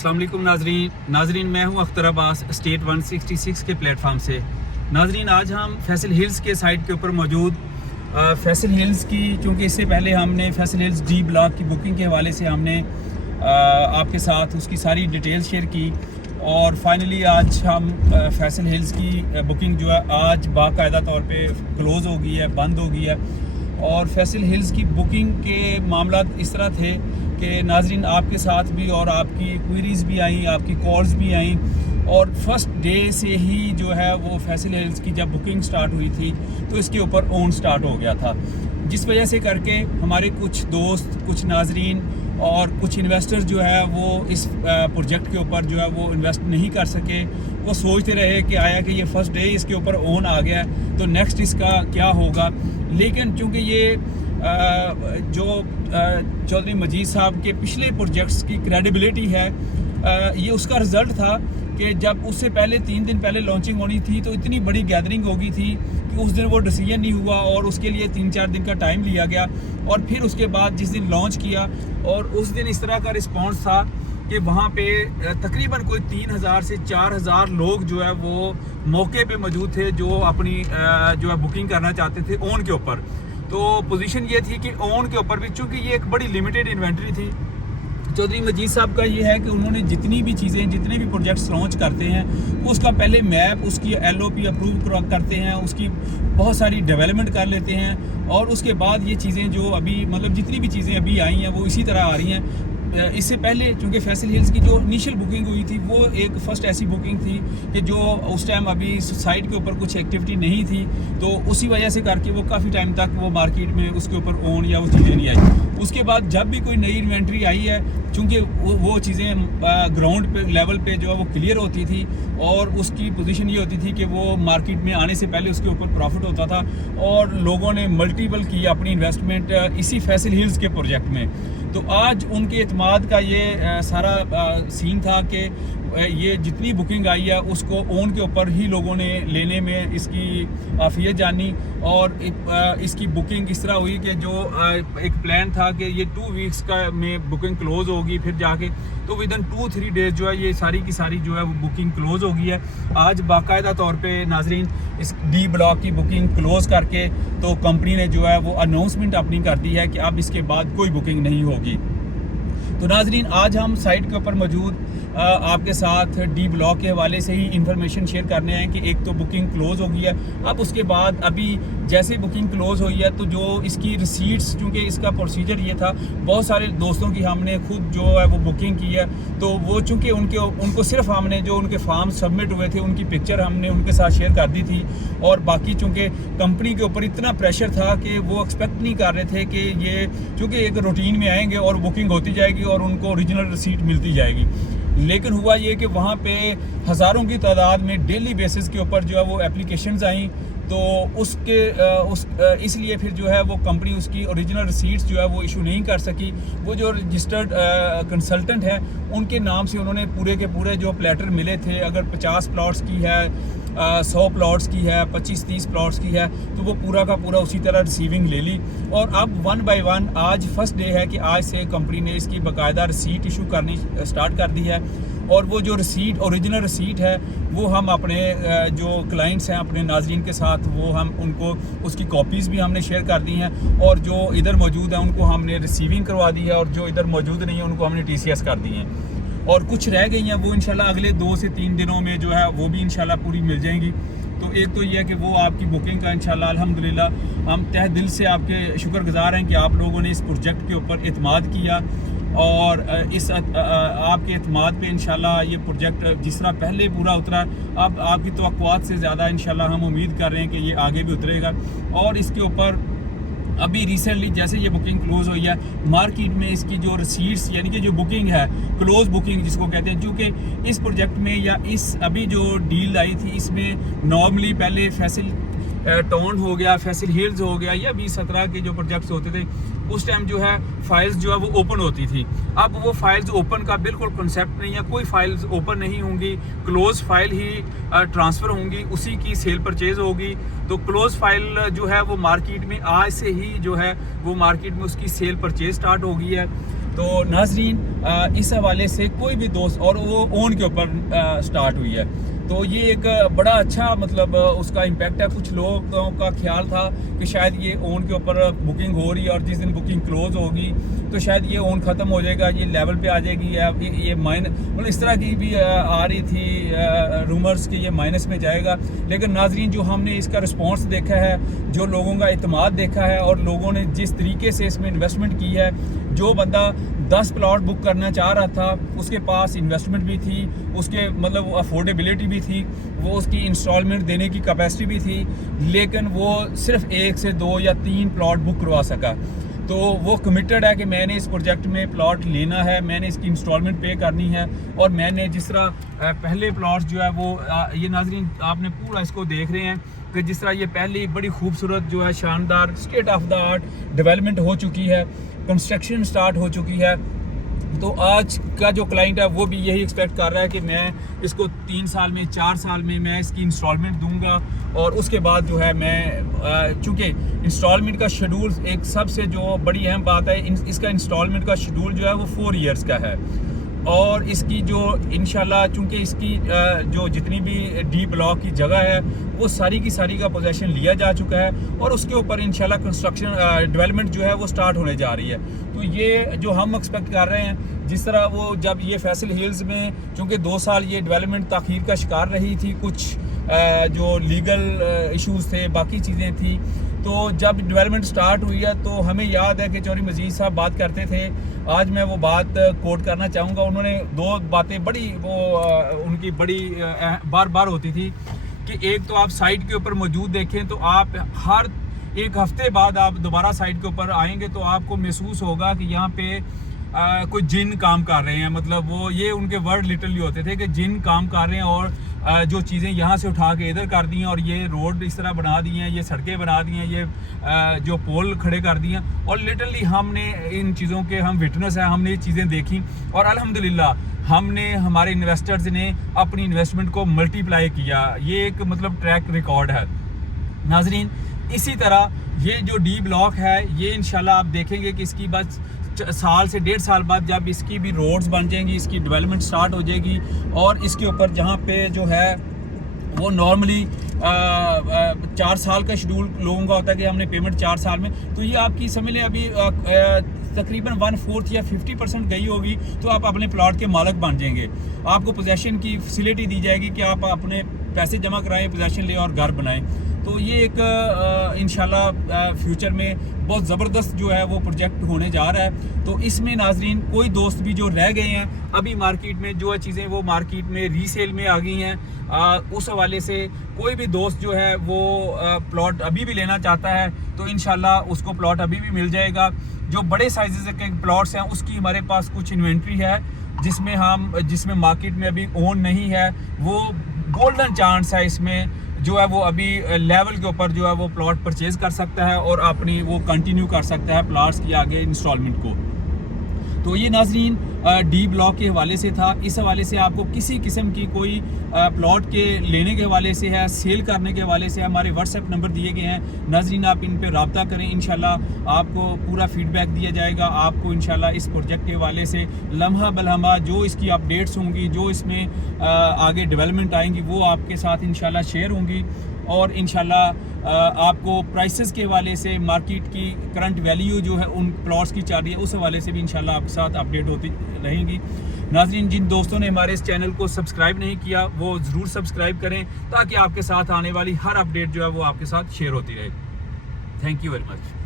अस्सलाम वालेकुम नाजरीन मैं हूं अख्तर अब्बास स्टेट 166 के प्लेटफार्म से। नाजरीन आज हम फैसल हिल्स के साइट के ऊपर मौजूद फैसल हिल्स की, चूँकि इससे पहले हमने फैसल हिल्स डी ब्लॉक की बुकिंग के हवाले से हमने आपके साथ उसकी सारी डिटेल शेयर की और फाइनली आज हम फैसल हिल्स की बुकिंग जो है आज बाकायदा तौर पे क्लोज़ हो गई है, बंद हो गई है। और फैसल हिल्स की बुकिंग के मामला इस तरह थे कि नाजरीन आपके साथ भी और आपकी क्वेरीज़ भी आई, आपकी कॉल्स भी आई और फर्स्ट डे से ही जो है वो फैसल हिल्स की जब बुकिंग स्टार्ट हुई थी तो इसके ऊपर ओन स्टार्ट हो गया था, जिस वजह से करके हमारे कुछ दोस्त, कुछ नाजरीन और कुछ इन्वेस्टर्स जो है वो इस प्रोजेक्ट के ऊपर जो है वो इन्वेस्ट नहीं कर सके। वो सोचते रहे कि आया कि ये फर्स्ट डे इसके ऊपर ओन आ गया तो नेक्स्ट इसका क्या होगा। लेकिन चूँकि ये जो चौधरी मजीद साहब के पिछले प्रोजेक्ट्स की क्रेडिबिलिटी है, ये उसका रिज़ल्ट था कि जब उससे पहले 3 दिन पहले लॉन्चिंग होनी थी तो इतनी बड़ी गैदरिंग हो गई थी कि उस दिन वो डिसीजन नहीं हुआ और उसके लिए 3-4 दिन का टाइम लिया गया। और फिर उसके बाद जिस दिन लॉन्च किया और उस दिन इस तरह का रिस्पॉन्स था कि वहाँ पे तकरीबन कोई 3000 से 4000 लोग जो है वो मौके पे मौजूद थे जो अपनी जो है बुकिंग करना चाहते थे ओन के ऊपर। तो पोजीशन ये थी कि ओन के ऊपर भी, चूँकि ये एक बड़ी लिमिटेड इन्वेंट्री थी, चौधरी मजीद साहब का ये है कि उन्होंने जितनी भी चीज़ें, जितने भी प्रोजेक्ट्स लॉन्च करते हैं उसका पहले मैप, उसकी LOP अप्रूव करते हैं, उसकी बहुत सारी डेवलपमेंट कर लेते हैं और उसके बाद ये चीज़ें जो अभी मतलब जितनी भी चीज़ें अभी आई हैं वो इसी तरह आ रही हैं। इससे पहले चूँकि फैसल हिल्स की जो इनिशियल बुकिंग हुई थी वो एक फ़र्स्ट ऐसी बुकिंग थी कि जो उस टाइम अभी साइट के ऊपर कुछ एक्टिविटी नहीं थी, तो उसी वजह से करके वो काफ़ी टाइम तक वो मार्केट में उसके ऊपर ओन या वो चीज़ें नहीं आई। उसके बाद जब भी कोई नई इन्वेंट्री आई है, चूँकि वो चीज़ें ग्राउंड पे लेवल पे जो है वो क्लियर होती थी और उसकी पोजीशन ये होती थी कि वो मार्केट में आने से पहले उसके ऊपर प्रॉफिट होता था और लोगों ने मल्टीपल की अपनी इन्वेस्टमेंट इसी फैसल हिल्स के प्रोजेक्ट में। तो आज उनके एतमाद का ये सारा सीन था कि ये जितनी बुकिंग आई है उसको ओन के ऊपर ही लोगों ने लेने में इसकी आफियत जानी और इसकी बुकिंग इस तरह हुई कि जो एक प्लान था कि ये 2 वीक्स का में बुकिंग क्लोज होगी, फिर जाके तो विदिन 2-3 डेज जो है ये सारी की सारी जो है वो बुकिंग क्लोज हो गई है। आज बाकायदा तौर पे नाजरीन इस डी ब्लॉक की बुकिंग क्लोज करके तो कंपनी ने जो है वो अनाउंसमेंट अपनी कर दी है कि अब इसके बाद कोई बुकिंग नहीं होगी। तो नाजरीन आज हम साइट के ऊपर मौजूद आपके साथ डी ब्लॉक के हवाले से ही इंफॉर्मेशन शेयर करने हैं कि एक तो बुकिंग क्लोज़ हो गई है। अब उसके बाद अभी जैसे बुकिंग क्लोज़ हुई है तो जो इसकी रिसीट्स, चूँकि इसका प्रोसीजर ये था, बहुत सारे दोस्तों की हमने खुद जो है वो बुकिंग की है तो वो चूँकि उनको सिर्फ हमने जो उनके फॉर्म सबमिट हुए थे उनकी पिक्चर हमने उनके साथ शेयर कर दी थी और बाकी चूँकि कंपनी के ऊपर इतना प्रेशर था कि वो एक्सपेक्ट नहीं कर रहे थे कि ये चूँकि एक रूटीन में आएंगे और बुकिंग होती जाएगी और उनको ओरिजिनल रिसीट मिलती जाएगी। लेकिन हुआ ये कि वहाँ पे हज़ारों की तादाद में डेली बेसिस के ऊपर जो है वो एप्लीकेशंस आई तो इसलिए फिर जो है वो कंपनी उसकी ओरिजिनल रिसीट्स जो है वो इशू नहीं कर सकी। वो जो रजिस्टर्ड कंसल्टेंट है उनके नाम से उन्होंने पूरे के पूरे जो प्लेटर मिले थे, अगर 50 प्लॉट्स की है, 100 प्लॉट्स की है, 25-30 प्लॉट्स की है, तो वो पूरा का पूरा उसी तरह रिसीविंग ले ली। और अब 1 बाय 1 आज फर्स्ट डे है कि आज से कंपनी ने इसकी बाकायदा रिसीट इशू करनी स्टार्ट कर दी है और वो जो रिसीट, ओरिजिनल रिसीट है वो हम अपने जो क्लाइंट्स हैं, अपने नाजरीन के साथ वो हम उनको उसकी कॉपीज़ भी हमने शेयर कर दी हैं और जो इधर मौजूद है उनको हमने रिसीविंग करवा दी है और जो इधर मौजूद नहीं है उनको हमने TCS कर दी हैं और कुछ रह गई हैं वो इंशाल्लाह अगले 2 से 3 दिनों में जो है वो भी इंशाल्लाह पूरी मिल जाएंगी। तो एक तो ये है कि वो आपकी बुकिंग का इंशाल्लाह अल्हम्दुलिल्लाह हम तहे दिल से आपके शुक्रगुजार हैं कि आप लोगों ने इस प्रोजेक्ट के ऊपर इत्माद किया और इस आपके एतमाद पे इंशाल्लाह ये प्रोजेक्ट जिस तरह पहले पूरा उतरा, अब आपकी तवक्कुआत से ज़्यादा इंशाल्लाह हम उम्मीद कर रहे हैं कि ये आगे भी उतरेगा। और इसके ऊपर अभी रिसेंटली जैसे ये बुकिंग क्लोज़ हुई है मार्केट में इसकी जो रिसीट्स यानी कि जो बुकिंग है, क्लोज बुकिंग जिसको कहते हैं, जो कि इस प्रोजेक्ट में या इस अभी जो डील आई थी इसमें नॉर्मली पहले फैसल टाउन हो गया, फैसल हिल्स हो गया या 20-17 के जो प्रोजेक्ट्स होते थे उस टाइम जो है फाइल्स जो है वो ओपन होती थी। अब वो फाइल्स ओपन का बिल्कुल कॉन्सेप्ट नहीं है, कोई फाइल्स ओपन नहीं होंगी, क्लोज फाइल ही ट्रांसफ़र होंगी, उसी की सेल परचेज होगी। तो क्लोज फाइल जो है वो मार्केट में आज से ही जो है वो मार्केट में उसकी सेल परचेज स्टार्ट हो गई है। تو ناظرین اس حوالے سے کوئی بھی دوست، اور وہ اون کے اوپر سٹارٹ ہوئی ہے، تو یہ ایک بڑا اچھا مطلب اس کا امپیکٹ ہے. کچھ لوگوں کا خیال تھا کہ شاید یہ اون کے اوپر بکنگ ہو رہی ہے اور جس دن بکنگ کلوز ہوگی تو شاید یہ اون ختم ہو جائے گا، یہ لیول پہ آ جائے گی، یا یہ مطلب اس طرح کی بھی آ رہی تھی رومرز کہ یہ مائنس میں جائے گا. لیکن ناظرین جو ہم نے اس کا رسپانس دیکھا ہے، جو لوگوں کا اعتماد دیکھا ہے، اور لوگوں نے جس طریقے سے اس میں انویسٹمنٹ کی ہے، جو بندہ 10 پلاٹ بک کرنا چاہ رہا تھا اس کے پاس انویسٹمنٹ بھی تھی، اس کے مطلب افورڈیبلٹی بھی تھی، وہ اس کی انسٹالمنٹ دینے کی کیپیسٹی بھی تھی، لیکن وہ صرف 1 سے 2 یا 3 پلاٹ بک کروا سکا. تو وہ کمیٹڈ ہے کہ میں نے اس پروجیکٹ میں پلاٹ لینا ہے، میں نے اس کی انسٹالمنٹ پے کرنی ہے. اور میں نے جس طرح پہلے پلاٹ جو ہے وہ یہ ناظرین آپ نے پورا اس کو دیکھ رہے ہیں کہ جس طرح یہ پہلی بڑی خوبصورت جو ہے شاندار state of the art development ہو چکی ہے، کنسٹرکشن سٹارٹ ہو چکی ہے. تو آج کا جو کلائنٹ ہے وہ بھی یہی ایکسپیکٹ کر رہا ہے کہ میں اس کو 3 سال میں 4 سال میں اس کی انسٹالمنٹ دوں گا، اور اس کے بعد جو ہے میں چونکہ انسٹالمنٹ کا شیڈول ایک سب سے جو بڑی اہم بات ہے، اس کا انسٹالمنٹ کا شیڈول جو ہے وہ 4 ایئرس کا ہے. اور اس کی جو انشاءاللہ چونکہ اس کی جو جتنی بھی ڈی بلاک کی جگہ ہے وہ ساری کی ساری کا پوزیشن لیا جا چکا ہے، اور اس کے اوپر انشاءاللہ کنسٹرکشن ڈیولپمنٹ جو ہے وہ سٹارٹ ہونے جا رہی ہے. تو یہ جو ہم ایکسپیکٹ کر رہے ہیں، جس طرح وہ جب یہ فیصل ہلز میں چونکہ 2 سال یہ ڈیولپمنٹ تاخیر کا شکار رہی تھی، کچھ جو لیگل ایشوز تھے، باقی چیزیں تھیں، تو جب ڈیولپمنٹ سٹارٹ ہوئی ہے تو ہمیں یاد ہے کہ چوہدری مجید صاحب بات کرتے تھے. آج میں وہ بات کوٹ کرنا چاہوں گا. انہوں نے 2 باتیں بڑی ان کی بڑی بار بار ہوتی تھی کہ ایک تو آپ سائٹ کے اوپر موجود دیکھیں تو آپ ہر 1 ہفتے بعد آپ دوبارہ سائٹ کے اوپر آئیں گے تو آپ کو محسوس ہوگا کہ یہاں پہ کوئی جن کام کر رہے ہیں. مطلب وہ یہ ان کے ورڈ لٹرلی ہوتے تھے کہ جن کام کر رہے ہیں، اور جو چیزیں یہاں سے اٹھا کے ادھر کر دی ہیں، اور یہ روڈ اس طرح بنا دی ہیں، یہ سڑکیں بنا دی ہیں، یہ جو پول کھڑے کر دی ہیں، اور لٹرلی ہم نے ان چیزوں کے ہم وٹنس ہیں، ہم نے یہ چیزیں دیکھیں، اور الحمدللہ ہم نے ہمارے انویسٹرز نے اپنی انویسٹمنٹ کو ملٹی پلائی کیا. یہ ایک مطلب ٹریک ریکارڈ ہے. ناظرین اسی طرح یہ جو ڈی بلاک ہے یہ انشاءاللہ آپ دیکھیں گے کہ اس کی بس سال سے 1.5 سال بعد جب اس کی بھی روڈز بن جائیں گی، اس کی ڈیولپمنٹ سٹارٹ ہو جائے گی، اور اس کے اوپر جہاں پہ جو ہے وہ نارملی 4 سال کا شیڈول لوگوں کا ہوتا ہے کہ ہم نے پیمنٹ 4 سال میں، تو یہ آپ کی سمجھ لیں ابھی تقریباً 1/4 یا 50% گئی ہوگی تو آپ اپنے پلاٹ کے مالک بن جائیں گے. آپ کو پوزیشن کی فیسلٹی دی جائے گی کہ آپ اپنے پیسے جمع کرائیں، پوزیشن لیں اور گھر بنائیں. تو یہ ایک انشاءاللہ فیوچر میں بہت زبردست جو ہے وہ پروجیکٹ ہونے جا رہا ہے. تو اس میں ناظرین کوئی دوست بھی جو رہ گئے ہیں ابھی مارکیٹ میں، جو چیزیں وہ مارکیٹ میں ری سیل میں آ گئی ہیں، اس حوالے سے کوئی بھی دوست جو ہے وہ پلاٹ ابھی بھی لینا چاہتا ہے تو انشاءاللہ اس کو پلاٹ ابھی بھی مل جائے گا. جو بڑے سائزز کے پلاٹس ہیں اس کی ہمارے پاس کچھ انوینٹری ہے جس میں مارکیٹ میں ابھی اون نہیں ہے. وہ گولڈن چانس ہے اس میں جو ہے وہ ابھی لیول کے اوپر جو ہے وہ پلاٹ پرچیز کر سکتا ہے اور اپنی وہ کنٹینیو کر سکتا ہے پلاٹس کی آگے انسٹالمنٹ کو. تو یہ ناظرین ڈی بلاک کے حوالے سے تھا. اس حوالے سے آپ کو کسی قسم کی کوئی پلاٹ کے لینے کے حوالے سے ہے، سیل کرنے کے حوالے سے ہمارے واٹس ایپ نمبر دیے گئے ہیں. ناظرین آپ ان پہ رابطہ کریں، انشاءاللہ آپ کو پورا فیڈ بیک دیا جائے گا. آپ کو انشاءاللہ اس پروجیکٹ کے حوالے سے لمحہ بلمحہ جو اس کی اپڈیٹس ہوں گی، جو اس میں آگے ڈیولپمنٹ آئیں گی، وہ آپ کے ساتھ انشاءاللہ شیئر ہوں گی. اور انشاءاللہ آپ کو پرائسز کے حوالے سے مارکیٹ کی کرنٹ ویلیو جو ہے ان پلاٹس کی چل رہی ہے اس حوالے سے بھی انشاءاللہ آپ کے ساتھ اپڈیٹ ہوتی رہیں گی. ناظرین جن دوستوں نے ہمارے اس چینل کو سبسکرائب نہیں کیا وہ ضرور سبسکرائب کریں تاکہ آپ کے ساتھ آنے والی ہر اپڈیٹ جو ہے وہ آپ کے ساتھ شیئر ہوتی رہے. Thank you very much.